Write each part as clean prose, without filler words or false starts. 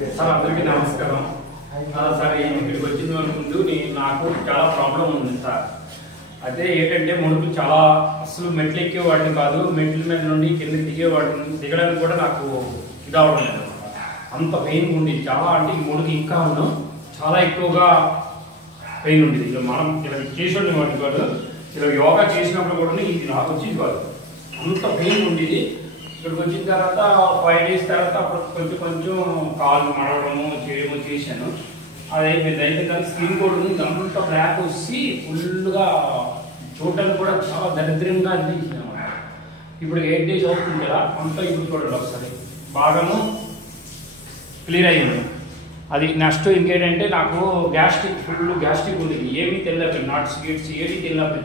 Sir అందరికీ నమస్కారం. Sir ఇక్కడికి వచ్చిన ముందు నాకు చాలా ప్రాబ్లం ఉంది సార్. అయితే ఏంటంటే ముడుపు చాలా అసలు మెట్లు ఎక్కేవాడిని కాదు, మెట్ల మీద నుండి కిందకి దిగేవాడిని, దిగడానికి కూడా నాకు ఇదవడం లేదు. అంత పెయిన్ ఉండేది చాలా. అంటే ఈ ముడుకు ఇంకా చాలా ఎక్కువగా పెయిన్ ఉండేది. ఇలా మనం ఇలా చేసి ఉండేవాడిని కాదు, ఇలా యోగా చేసినప్పుడు కూడా ఇది నాకు వచ్చేది కాదు, అంత పెయిన్ ఉండేది. ఇక్కడికి వచ్చిన తర్వాత 5 days తర్వాత అప్పుడు కొంచెం కాళ్ళు మడవడము చేయడము చేశాను. అది అయిపోయింది. అయితే కానీ స్కిన్ కూడా అంతా బ్లాక్ వచ్చి ఫుల్గా చూడటానికి కూడా చాలా దరిద్రంగా అనిపించింది అనమాట. ఇప్పుడు 8 days అవుతుంది కదా, అంతా ఇప్పుడు చూడండి ఒకసారి బాగాను క్లియర్ అయ్యింది. అది నెక్స్ట్ ఇంకేంటంటే నాకు ఫుల్ గ్యాస్ట్రిక్ ఉంది, ఏమీ తెలియదు, నట్స్ గిట్స్ ఏమీ తెలియదు.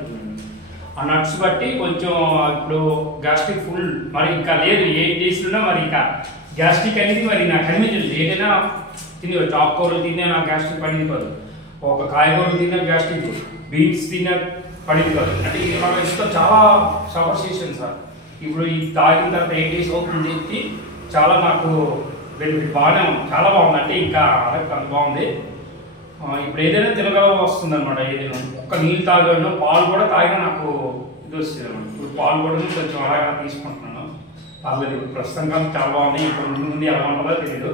ఆ నట్స్ బట్టి కొంచెం ఇప్పుడు గ్యాస్ట్రిక్ ఫుల్ మరి ఇంకా లేదు. 8 daysలో మరి ఇంకా గ్యాస్ట్రిక్ అనేది మరి నాకు అనిపించలేదు. ఏదైనా తినే ఆకుకూరలు తిన్నా నాకు గ్యాస్ట్రిక్ పడింది కాదు, ఒక కాయగూరలు తిన్నా గ్యాస్ట్రిక్, బీన్స్ తిన్నా పడింది కాదు. అంటే నాకు ఇష్టం చాలా సఫర్ చేశాను సార్. ఇప్పుడు ఈ తాగిన తర్వాత 8 days అవుతుంది చెప్పి చాలా నాకు బెనిఫిట్ బాగానే ఉంది, చాలా బాగుంది. అంటే ఇంకా అంత బాగుంది. ఇప్పుడు ఏదైనా తినగల వస్తుంది అనమాట. ఏదైనా ఒక్క నీళ్ళు తాగడం, పాలు కూడా తాగినా నాకు ఇది వస్తుంది అనమాట. ఇప్పుడు పాలు కూడా కొంచెం అలాగే తీసుకుంటున్నాను, పర్లేదు. ఇప్పుడు ప్రస్తుతం కానీ చాలా బాగుంది. ఇప్పుడు ముందు ఎలా ఉంటుందో తెలియదు,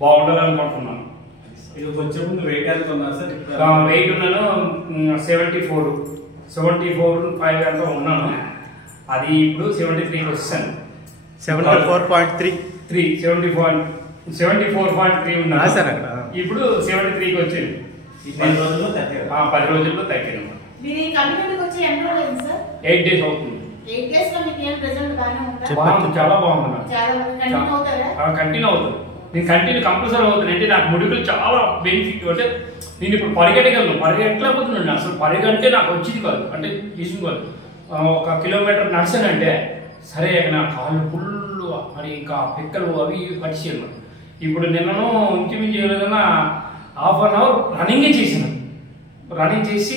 బాగుంటుంది అనుకుంటున్నాను. ఇది కొంచెం ముందు వెయిట్ ఎంత ఉన్నారు సార్? వెయిట్ ఉన్నాను 74.5 అంతా ఉన్నాను. అది ఇప్పుడు 73 వచ్చాను. 74.3 ఉన్నాను సార్. ఇప్పుడు 73కి వచ్చింది. 10 రోజుల్లో తగ్గాను. 8 days అవుతుంది. చాలా బాగుంది, కంటిన్యూ అవుతుంది. నేను కంటిన్యూ కంపల్సరీ అవుతుంది. అంటే నాకు ముడుకులు చాలా బెనిఫిట్. అంటే నేను ఇప్పుడు పరిగెట్టలేకపోతున్నాను. అసలు పరిగంటే నాకు వచ్చేది కాదు, అంటే తీసుకోవాలి. 1 kilometer నడిచానంటే సరే నా కాళ్ళు ఫుల్ మరి ఇంకా పిక్కలు అవి పడిచేయాలి. ఇప్పుడు నిన్నను ఇంచుమించు ఏదైనా 1/2 hour రన్నింగే చేసాను. రన్నింగ్ చేసి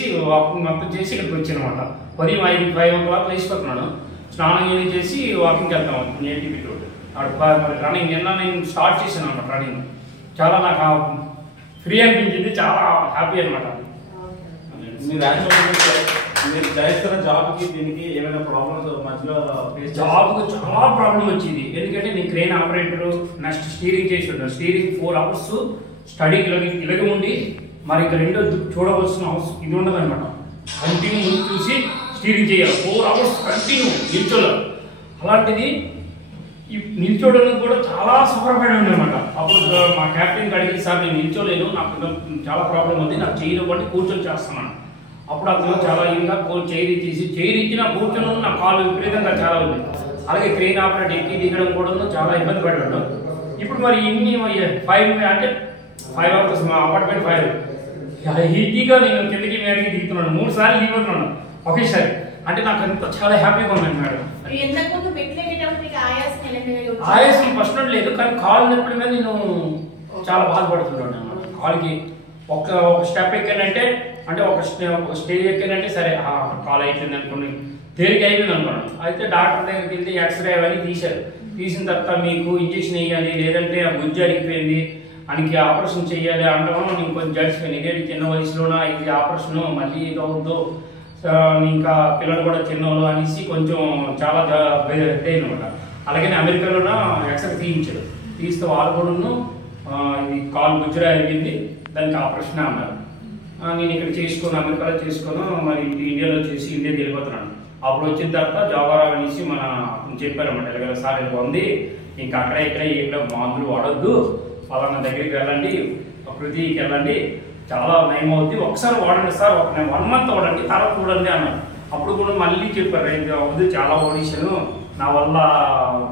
మొత్తం చేసి ఇక్కడికి వచ్చాను అనమాట. ఉదయం 5 o'clock లేచిపోతున్నాను, స్నానం ఏమి చేసి వాకింగ్కి వెళ్తాము నేటివి రోడ్. మరి రన్నింగ్ నిన్న నేను స్టార్ట్ చేశాను అనమాట. రన్నింగ్ చాలా నాకు ఫ్రీ అనిపించింది, చాలా హ్యాపీ అనమాట. మీరు చేస్తున్న జాబ్కి దీనికి ఏమైనా ప్రాబ్లమ్స్ మధ్యలో? జాబ్కు చాలా ప్రాబ్లం వచ్చింది. ఎందుకంటే నేను క్రేన్ ఆపరేటర్, నెక్స్ట్ స్టీరింగ్ చేసి ఉంటాను. స్టీరింగ్ 4 hours స్టడీకి ఇలాగే ఉండి మరి ఇంకా రెండో చూడవలసిన అవసరం ఇది ఉండదు అనమాట. కంటిన్యూ ముందు చూసి స్టీరింగ్ చేయాలి. 4 hours కంటిన్యూ నిల్చోలేదు. అలాంటిది నిల్చోడానికి కూడా చాలా సఫరపడి ఉంది అనమాట. అప్పుడు మా క్యాప్టెన్కి అడిగి, సార్ నేను నిల్చోలేను, నాకు చాలా ప్రాబ్లం ఉంది, నాకు చేయను బట్టి కూర్చొని చేస్తున్నాను. అప్పుడు అతను చాలా ఇంకా చైర్ ఇచ్చిన కూర్చొని నా కాలు విపరీతంగా చాలా ఉంది. అలాగే క్రెయిన్ ఆపరేట్ ఎక్కి దిగడం కూడా చాలా ఇబ్బంది పడ్డాడు. ఇప్పుడు మరి ఇన్ని 5 అంటే 5 hours మా అపార్ట్మెంట్ 5 ఈజీగా నేను కిందకి మేరకి దిగుతున్నాను. 3 సార్లు దిగుతున్నాను ఒకేసారి. అంటే నాకు అంత చాలా హ్యాపీగా ఉన్నాను మేడం. ఆయాసం ఫస్ట్ లేదు, కానీ కాలు నొప్పుల మీద నేను చాలా బాధపడుతున్నాను అన్నమాట. కాలుకి ఒక స్టెప్ ఎక్కానంటే, అంటే ఒక స్టేజ్ ఎక్కానంటే సరే కాలు అయిపోయింది అనుకోండి, తేలిక అయిపోయింది అనుకున్నాను. అయితే డాక్టర్ దగ్గరికి వెళ్తే ఎక్స్రే అవన్నీ తీశారు. తీసిన తర్వాత మీకు ఇంజక్షన్ వేయాలి, లేదంటే ఆ గుజ్జు అరిగిపోయింది, ఆయనకి ఆపరేషన్ చేయాలి అంటాము. నేను కొంచెం జడిచిపోయింది. ఇదే చిన్న వయసులోనా ఇది ఆపరేషన్ మళ్ళీ ఇది అవుద్దు, ఇంకా పిల్లలు కూడా చిన్నవాళ్ళు అనేసి కొంచెం చాలా ఇదే అనమాట. అలాగే అమెరికాలోన ఎక్స్రే తీయించారు. తీస్తే వాళ్ళు కూడా ఇది కాలు గుజ్జురా అరిగింది, దానికి ఆపరేషన్ అన్నారు. నేను ఇక్కడ చేసుకుని అమెరికాలో చేసుకుని మరి ఇండియాలో చేసి ఇండియాకి వెళ్ళిపోతున్నాను. అప్పుడు వచ్చిన తర్వాత జోగారావు అనేసి మన చెప్పారన్నమాట, ఇలాగ సార్ ఇలా ఉంది, ఇంకా అక్కడ ఇక్కడ ఇక్కడ మందులు వాడొద్దు, ఫలానా దగ్గరికి వెళ్ళండి, ప్రకృతికి వెళ్ళండి, చాలా నయం అవుద్ది, ఒకసారి వాడండి సార్, 1 month వాడండి, తర్వాత చూడండి అన్నారు. అప్పుడు కూడా మళ్ళీ చెప్పారు, అవుద్ది చాలా ఓడిశాను, నా వల్ల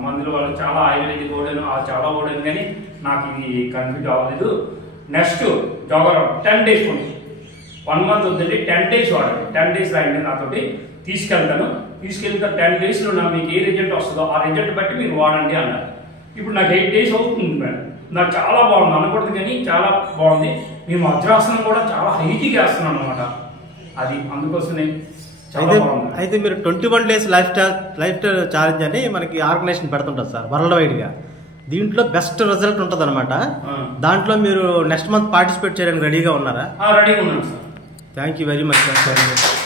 మందుల వల్ల చాలా ఆయుర్వేదిక్ ఓడాను, చాలా ఓడాను, కానీ నాకు ఇది కన్ఫ్యూజ్ అవ్వలేదు. నెక్స్ట్ జోగారావు 10 days 1 month వద్దండి, 10 days వాడండి, 10 days రాయండి, నాతోటి తీసుకెళ్తాను, తీసుకెళ్తే 10 daysలో మీకు ఏ రిజల్ట్ వస్తుందో ఆ రిజల్ట్ బట్టి మీరు వాడండి అన్నారు. ఇప్పుడు నాకు 8 days అవుతుంది మేడం. నాకు చాలా బాగుంది, అనకూడదు కానీ చాలా బాగుంది. మేము వజ్రాసనం కూడా చాలా హైటీగా వేస్తున్నాను అనమాట. అది అందుకోసమే అయితే మీరు 21 days లైఫ్ స్టైల్ ఛాలెంజ్ అని మనకి ఆర్గనైజేషన్ పెడుతుంటారు సార్ వరల్డ్ వైడ్గా. దీంట్లో బెస్ట్ రిజల్ట్ ఉంటుంది అనమాట. దాంట్లో మీరు నెక్స్ట్ మంత్ పార్టిసిపేట్ చేయడానికి రెడీగా ఉన్నారా? రెడీగా ఉన్నాను sir. Thank you very much sir.